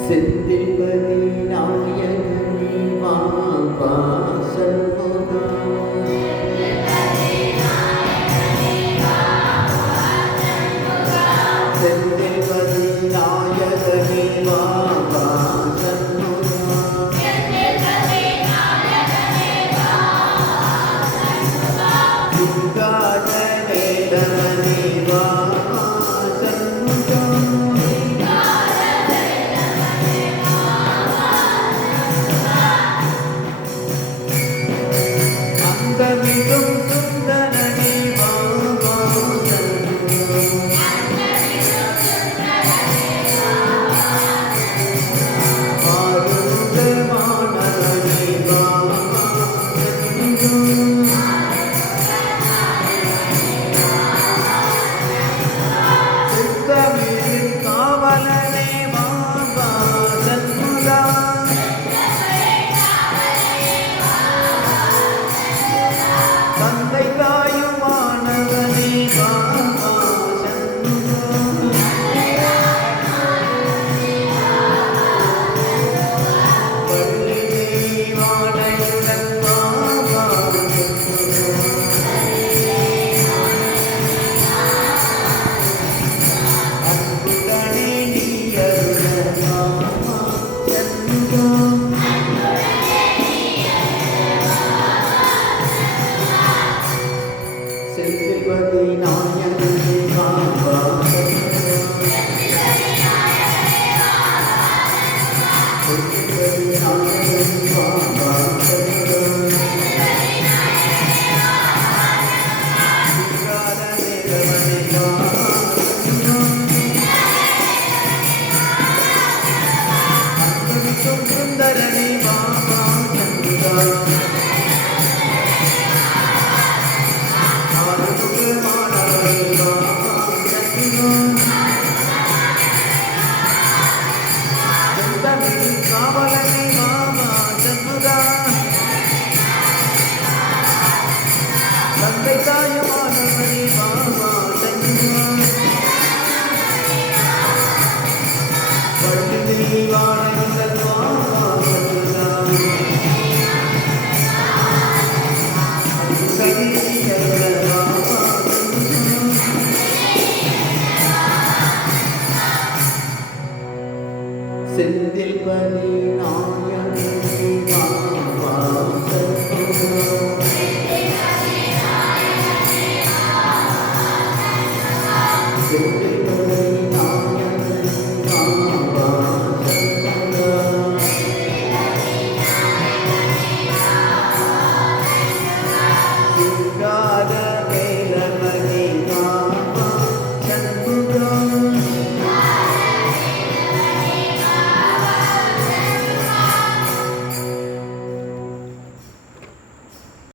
செந்தில்பதி நாயகனே வா வா சண்முகா செந்தில்பதி நாயகனே வா வா சண்முகா சிங்கார வேடவனே வா தமிழும் சுந்தரனே வா வா ஆருந்தமானவனே வா வா சித்தமிழின் காவலனே வா வா சண்முகா தந்தை தாயுமானவனே வா வா சண்முகா வள்ளி தெய்வானையுடன் வா வா அன்புடனே நீ அருள வா வா சண்முகா செந்தில்பதி நாயகனே வா வா செந்தில்பதி நாயகனே வா வா சிங்கார தேவனே வா